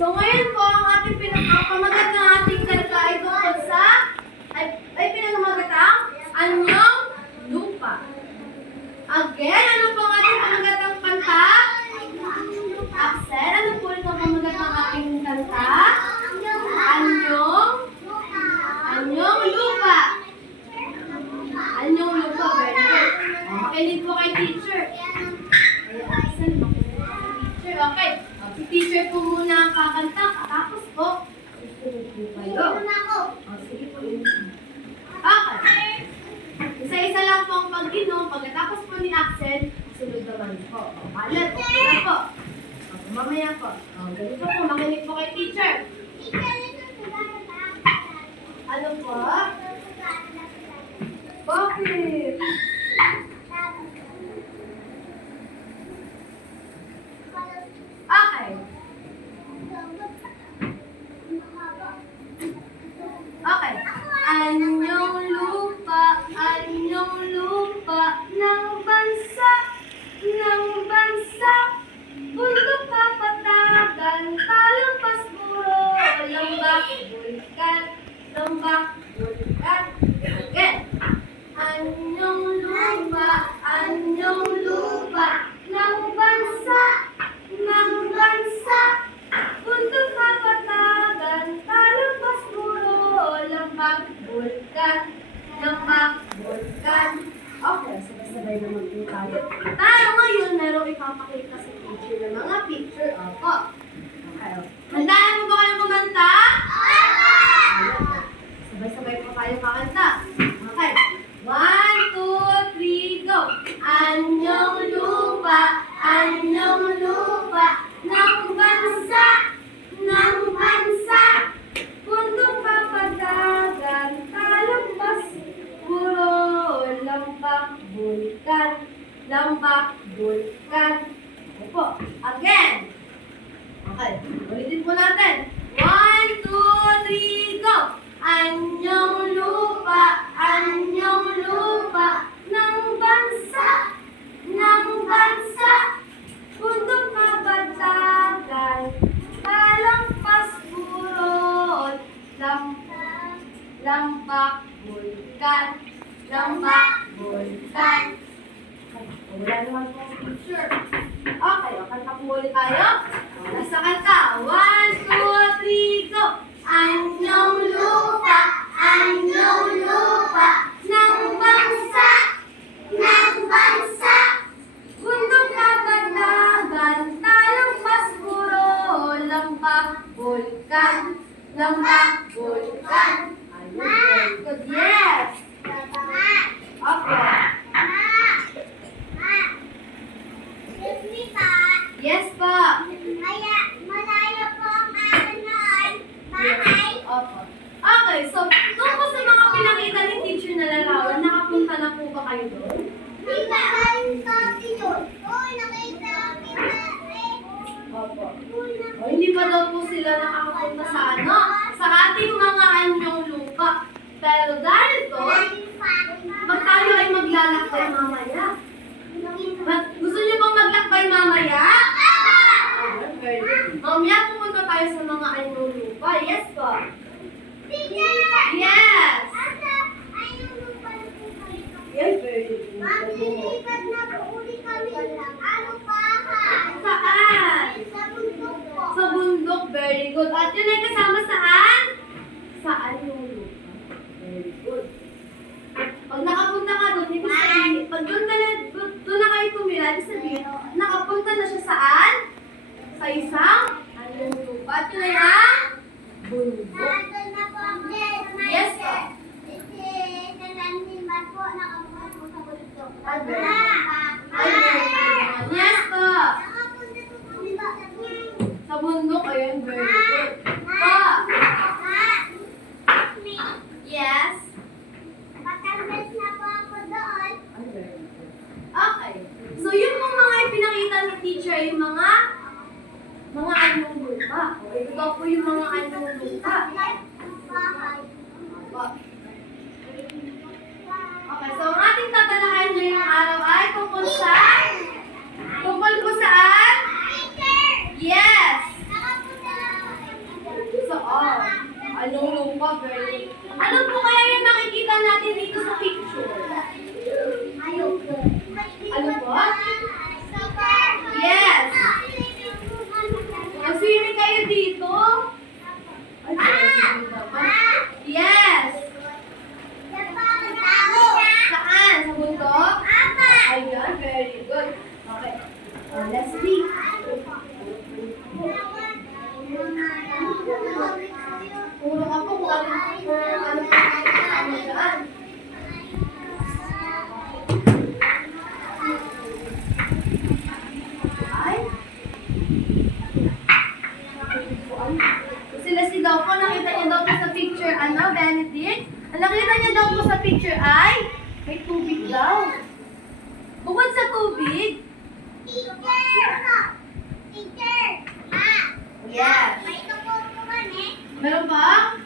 So ngayon po, ang ating pinakapamagat ng ating kanta ay tungkol sa, ay pinakamagat ang Anyong Lupa. Again, ano po ang ating pamagat ng kanta? Axel, ano po ito ang pamagat ng ating kanta? Anyong Lupa. Anyong Lupa, very good. Makinig po kay teacher. Ay, Axel, makinig po kay teacher. Okay. Si teacher po muna ang kakanta, katapos po, susunod po kayo. Sige po yun. Okay. Isa-isa lang po ang pag-inom, pagkatapos po ni Axel, sunod naman po. Alam po, kaya po. Mamaya po. Ganito po, makinig po kay teacher. Ano po? Bakit? Okay. Okay. Anyong lupa ng bansa, bundok kapatagan, talumpas buro, lambak, bulkan. Again. Anyong lupa ng bansa, bundok kapatagan, talumpas buro, lambak, bulkan. Okay, sabay-sabay naman po tayo. Tayo ngayon, merong ipapakita sa teacher ng mga picture. Opo. Okay. Handaan mo ba kayong kumanta? Sabay-sabay po tayo kakanta. Okay. 1, 2, 3, go! Anyong lupa ng bansa, bundok kapatagan, talumpas buro, lambak, bulkan. Opo. Again. Okay. Ulitin po natin. 1, 2, 3, go! Anyong lupa ng bansa, bundok kapatagan, talampas buro, lambak, bulkan. Wala naman po ang picture. Okay, kanta po ulit tayo. Nasa kanta. 1, 2, 3, go! Anyong lupa ng bansa, bundok kapatagan, talumpas buro, lambak, bulkan. Ayun, good. Yes! Okay. Yes po. Malayo po ang noon. Bahay. Opo. Okay, so tungkol sa mga pinakita ni teacher na larawan, nakapunta na po ba kayo doon? Di ba ang sabi yun? Oo, nakita kita eh. Opo. O, hindi pa daw po sila nakakapunta sa sa ating mga anyong lupa. Pero dahil doon, tayo ay maglalakbay mamaya. Gusto niyo bang maglakbay mamaya? Very good. Mamaya pumunta tayo sa mga anyong lupa. Yes po. Yes. Yes, very good. Maglilipat na po uli kami. Ano pa? Saan? Sa bundok po. Sa bundok, very good. At yun ay kasama saan? Sa anyong lupa. Very good. Pag nakapunta ka doon, ibig sabihin, pag doon na kayo tumira, ibig sabihin, nakapunta na siya saan? Sa isang anyong lupa. At yun ay ang bundok. Nandun na po ang Yes po. Nagandimbat po. Nakapunta po sa bundok. Yes po. Nakapunta po kami ba sa bundok? Sa bundok, ayun, very good. Pa. Yes. Patandas na po ako doon. Okay. So, yung mga ipinakita ni teacher, yung mga anyong lupa. Okay, ito daw po yung mga anyong lupa. Okay, so ang ating tatalakayin ngayong araw ay tungkol po saan? Yes! Very good. Okay. Leslie. Puro ka po kung ano dyan. Ay. Si Leslie daw po, nakita niya daw po sa picture, Benedict? Ang nakita niya daw po sa picture ay may tubig daw. Bukod sa tubig, Teacher! Ah! yes. May tututukan eh. Meron pa?